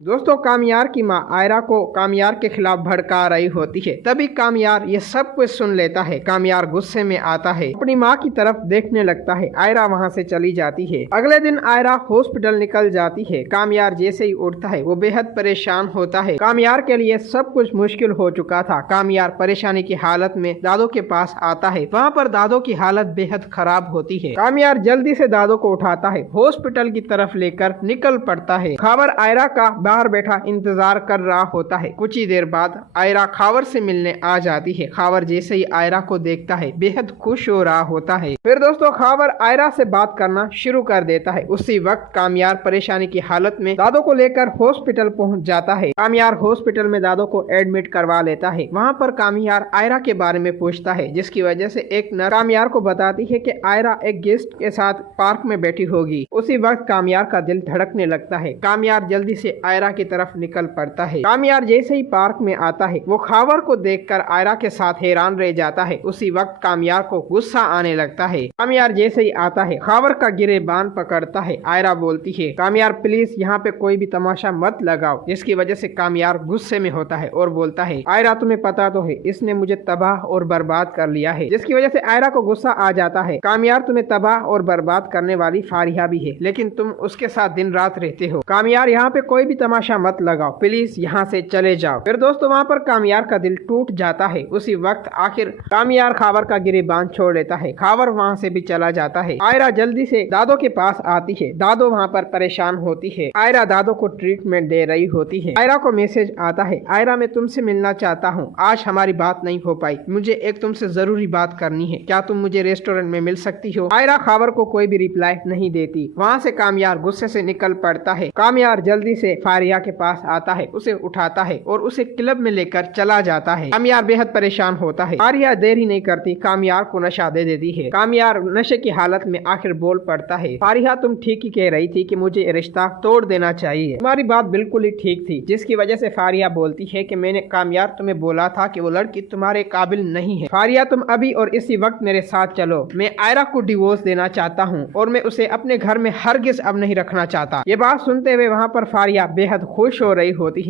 दोस्तों, कामयार की माँ आयरा को कामयार के खिलाफ भड़का रही होती है। तभी कामयार ये सब कुछ सुन लेता है। कामयार गुस्से में आता है, अपनी माँ की तरफ देखने लगता है। आयरा वहाँ से चली जाती है। अगले दिन आयरा हॉस्पिटल निकल जाती है। कामयार जैसे ही उठता है वो बेहद परेशान होता है। कामयार के लिए सब कुछ मुश्किल हो चुका था। कामयार परेशानी की हालत में दादो के पास आता है। वहाँ पर दादो की हालत बेहद खराब होती है। कामयार जल्दी से दादो को उठाता है, हॉस्पिटल की तरफ लेकर निकल पड़ता है। खावर आयरा का बाहर बैठा इंतजार कर रहा होता है। कुछ ही देर बाद आयरा खावर से मिलने आ जाती है। खावर जैसे ही आयरा को देखता है बेहद खुश हो रहा होता है। फिर दोस्तों, खावर आयरा से बात करना शुरू कर देता है। उसी वक्त कामयार परेशानी की हालत में दादो को लेकर हॉस्पिटल पहुंच जाता है। कामयार हॉस्पिटल में दादो को एडमिट करवा लेता है। वहाँ पर कामयार आयरा के बारे में पूछता है, जिसकी वजह से एक नर्स कामयार को बताती है कि आयरा एक गेस्ट के साथ पार्क में बैठी होगी। उसी वक्त कामयार का दिल धड़कने लगता है। कामयार जल्दी से आयरा की तरफ निकल पड़ता है। कामयार जैसे ही पार्क में आता है वो खावर को देखकर आयरा के साथ हैरान रह जाता है। उसी वक्त कामयार को गुस्सा आने लगता है। कामयार जैसे ही आता है खावर का गिरेबान पकड़ता है। आयरा बोलती है, कामयार प्लीज यहाँ पे कोई भी तमाशा मत लगाओ, जिसकी वजह से कामयार गुस्से में होता है और बोलता है, आयरा तुम्हें पता तो है इसने मुझे तबाह और बर्बाद कर लिया है। जिसकी वजह से आयरा को गुस्सा आ जाता है। कामयार तुम्हें तबाह और बर्बाद करने वाली फारिया भी है, लेकिन तुम उसके साथ दिन रात रहते हो। कामयार यहाँ पे कोई भी तमाशा मत लगाओ, प्लीज यहाँ से चले जाओ। फिर दोस्तों, वहाँ पर कामयार का दिल टूट जाता है। उसी वक्त आखिर कामयार खावर का गिरेबान छोड़ लेता है। खावर वहाँ से भी चला जाता है। आयरा जल्दी से दादो के पास आती है। दादो वहाँ पर परेशान होती है। आयरा दादो को ट्रीटमेंट दे रही होती है। आयरा को मैसेज आता है, आयरा मैं तुमसे मिलना चाहता हूँ, आज हमारी बात नहीं हो पाई, मुझे एक तुमसे जरूरी बात करनी है, क्या तुम मुझे रेस्टोरेंट में मिल सकती हो। आयरा खावर को कोई भी रिप्लाई नहीं देती। वहाँ से कामयार गुस्से से निकल पड़ता है। कामयार जल्दी से फारिया के पास आता है, उसे उठाता है और उसे क्लब में लेकर चला जाता है। कामयार बेहद परेशान होता है। फारिया देरी नहीं करती, कामयार को नशा दे देती है। कामयार नशे की हालत में आखिर बोल पड़ता है, फारिया तुम ठीक ही कह रही थी कि मुझे रिश्ता तोड़ देना चाहिए, तुम्हारी बात बिल्कुल ही ठीक थी। जिसकी वजह से फारिया बोलती है कि मैंने कामयार तुम्हें बोला था कि वो लड़की तुम्हारे काबिल नहीं है। फारिया तुम अभी और इसी वक्त मेरे साथ चलो, मैं आयरा को डिवोर्स देना चाहता हूँ और मैं उसे अपने घर में हरगिज अब नहीं रखना चाहता। ये बात सुनते हुए वहाँ पर फारिया बेहद खुश हो रही होती है।